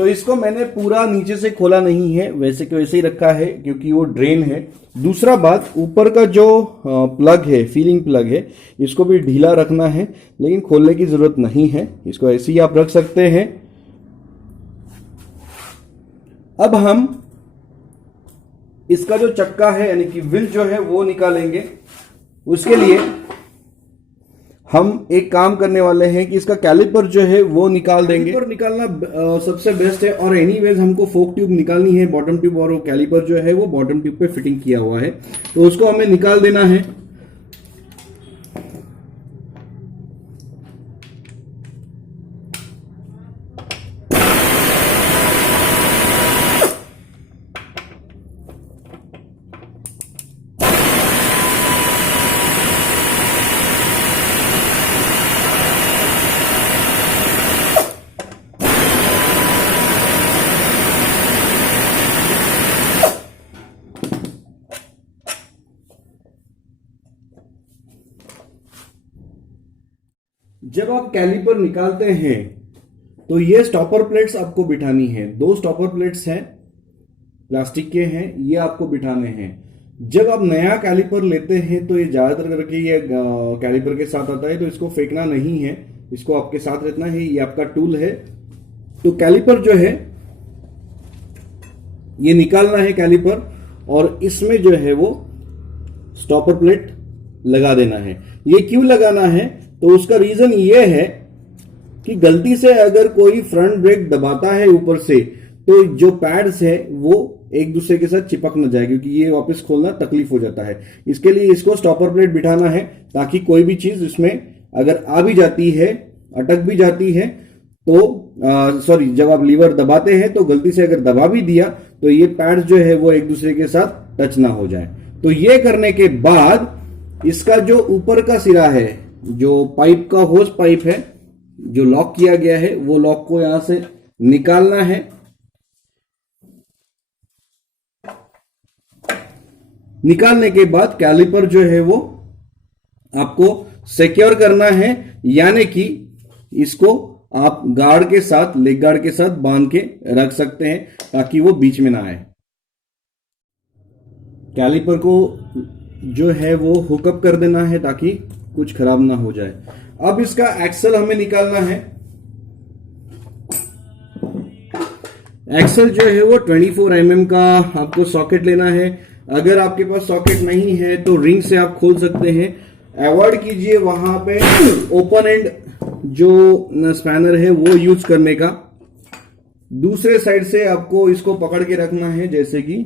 सो इसको मैंने पूरा नीचे से खोला नहीं है, वैसे के वैसे ही रखा है क्योंकि वो ड्रेन है। दूसरा बात, ऊपर का जो प्लग है, फीलिंग प्लग है, इसको भी ढीला रखना है, लेकिन खोलने की जरूरत नहीं है, इसको ऐसे ही आप रख सकते हैं। अब हम इसका जो चक्का है यानी कि व्हील जो है वो निकालेंगे। उसके लिए हम एक काम करने वाले हैं कि इसका कैलिपर जो है वो निकाल देंगे। कैलिपर निकालना सबसे बेस्ट है, और एनीवेज हमको फोक ट्यूब निकालनी है, बॉटम ट्यूब, और वो कैलिपर जो है वो बॉटम ट्यूब पे फिटिंग किया हुआ है, तो उसको हमें निकाल देना है। जब आप कैलिपर निकालते हैं तो ये स्टॉपर प्लेट्स आपको बिठानी है। 2 स्टॉपर प्लेट्स हैं, प्लास्टिक के हैं, ये आपको बिठाने हैं। जब आप नया कैलिपर लेते हैं तो ये ज्यादातर करके ये कैलिपर के साथ आता है, तो इसको फेंकना नहीं है, इसको आपके साथ रखना है, ये आपका टूल है। तो कैलिपर जो है ये निकालना है कैलिपर, और इसमें जो है वो स्टॉपर प्लेट लगा देना है। ये क्यों लगाना है, तो उसका रीजन ये है कि गलती से अगर कोई फ्रंट ब्रेक दबाता है ऊपर से, तो जो पैड्स है वो एक दूसरे के साथ चिपक न जाए, क्योंकि ये वापस खोलना तकलीफ हो जाता है। इसके लिए इसको स्टॉपर प्लेट बिठाना है, ताकि कोई भी चीज इसमें अगर आ भी जाती है, अटक भी जाती है, तो जब आप लीवर दबाते हैं तो गलती से अगर दबा भी दिया तो ये पैड्स जो है वो एक दूसरे के साथ टच ना हो जाए। तो ये करने के बाद इसका जो ऊपर का सिरा है, जो पाइप का होज पाइप है जो लॉक किया गया है, वो लॉक को यहां से निकालना है। निकालने के बाद कैलिपर जो है वो आपको सिक्योर करना है, यानी कि इसको आप गार्ड के साथ, लेग गार्ड के साथ बांध के रख सकते हैं, ताकि वो बीच में ना आए। कैलिपर को जो है वो हुकअप कर देना है ताकि कुछ खराब ना हो जाए। अब इसका एक्सल हमें निकालना है। एक्सल जो है वो 24 mm का आपको सॉकेट लेना है। अगर आपके पास सॉकेट नहीं है तो रिंग से आप खोल सकते हैं। अवॉइड कीजिए वहां पे ओपन एंड जो स्पैनर है वो यूज करने का। दूसरे साइड से आपको इसको पकड़ के रखना है, जैसे कि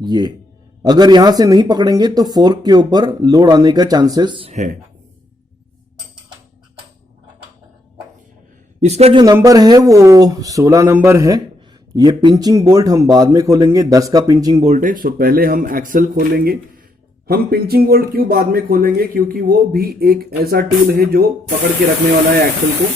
ये। अगर यहां से नहीं पकड़ेंगे तो फोर्क के ऊपर लोड आने का चांसेस है। इसका जो नंबर है वो 16 नंबर है। ये पिंचिंग बोल्ट हम बाद में खोलेंगे, 10 का पिंचिंग बोल्ट है। सो पहले हम एक्सल खोलेंगे। हम पिंचिंग बोल्ट क्यों बाद में खोलेंगे, क्योंकि वो भी एक ऐसा टूल है जो पकड़ के रखने वाला है एक्सल को।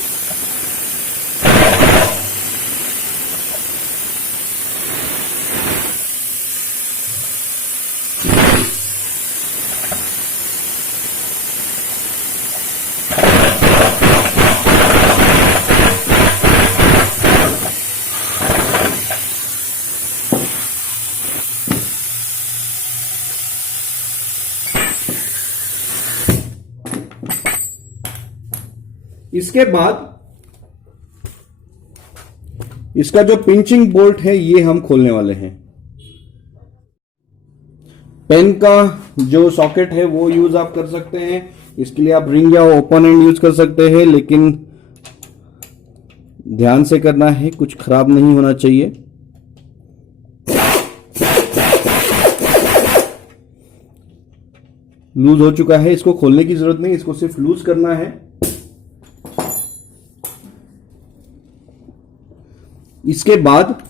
इसके बाद इसका जो पिंचिंग बोल्ट है ये हम खोलने वाले हैं। पेन का जो सॉकेट है वो यूज आप कर सकते हैं। इसके लिए आप रिंग या ओपन एंड यूज कर सकते हैं, लेकिन ध्यान से करना है, कुछ खराब नहीं होना चाहिए। लूज हो चुका है, इसको खोलने की जरूरत नहीं, इसको सिर्फ लूज करना है। इसके बाद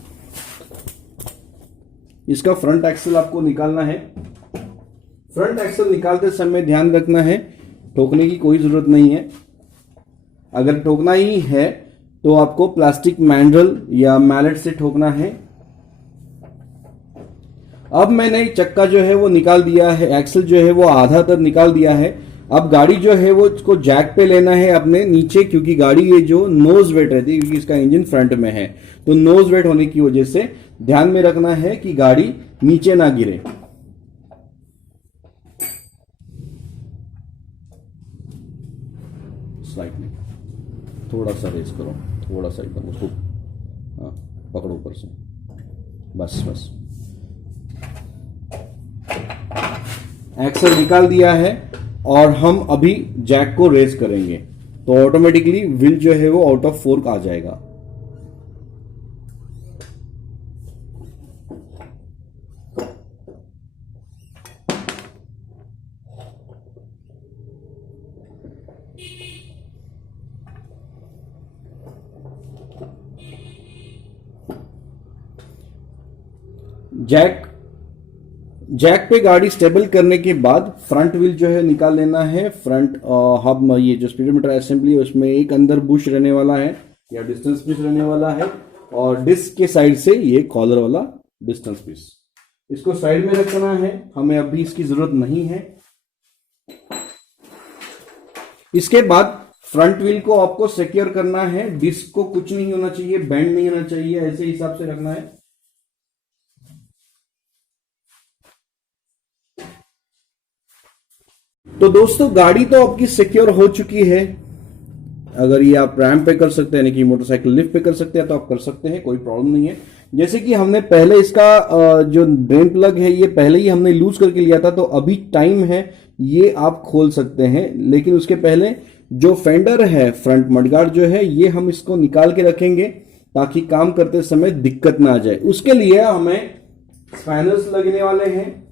इसका फ्रंट एक्सल आपको निकालना है। फ्रंट एक्सल निकालते समय ध्यान रखना है, ठोकने की कोई जरूरत नहीं है। अगर ठोकना ही है तो आपको प्लास्टिक मैंड्रल या मैलेट से ठोकना है। अब मैंने चक्का जो है वो निकाल दिया है, एक्सल जो है वो आधा तक निकाल दिया है। अब गाड़ी जो है वो इसको जैक पे लेना है अपने नीचे, क्योंकि गाड़ी ये जो नोज वेट रहती है, क्योंकि इसका इंजन फ्रंट में है, तो नोज वेट होने की वजह से ध्यान में रखना है कि गाड़ी नीचे ना गिरे। स्लाइडली थोड़ा सा रेस करो, थोड़ा सा एकदम उसको, हाँ पकड़ो ऊपर से, बस बस। एक्सल निकाल दिया है और हम अभी जैक को रेस करेंगे तो ऑटोमेटिकली व्हील जो है वो आउट ऑफ फोर्क आ जाएगा। जैक पे गाड़ी स्टेबल करने के बाद फ्रंट व्हील जो है निकाल लेना है। फ्रंट हब, ये जो स्पीडोमीटर असेंबली है उसमें एक अंदर बुश रहने वाला है या डिस्टेंस पीस रहने वाला है, और डिस्क के साइड से ये कॉलर वाला डिस्टेंस पीस, इसको साइड में रखना है, हमें अभी इसकी जरूरत नहीं है। इसके बाद फ्रंट व्हील को आपको सिक्योर करना है, डिस्क को कुछ नहीं होना चाहिए, बेंड नहीं होना चाहिए, ऐसे हिसाब से रखना है। तो दोस्तों गाड़ी तो आपकी सिक्योर हो चुकी है। अगर ये आप रैंप पे कर सकते हैं, यानी कि मोटरसाइकिल लिफ्ट पे कर सकते हैं, तो आप कर सकते हैं, कोई प्रॉब्लम नहीं है। जैसे कि हमने पहले इसका जो ड्रेन प्लग है ये पहले ही हमने लूज करके लिया था, तो अभी टाइम है, ये आप खोल सकते हैं। लेकिन उसके पहले जो फेंडर है, फ्रंट मडगार्ड जो है, ये हम इसको निकाल के रखेंगे ताकि काम करते समय दिक्कत ना आ जाए। उसके लिए हमें स्पैनर्स लगने वाले हैं।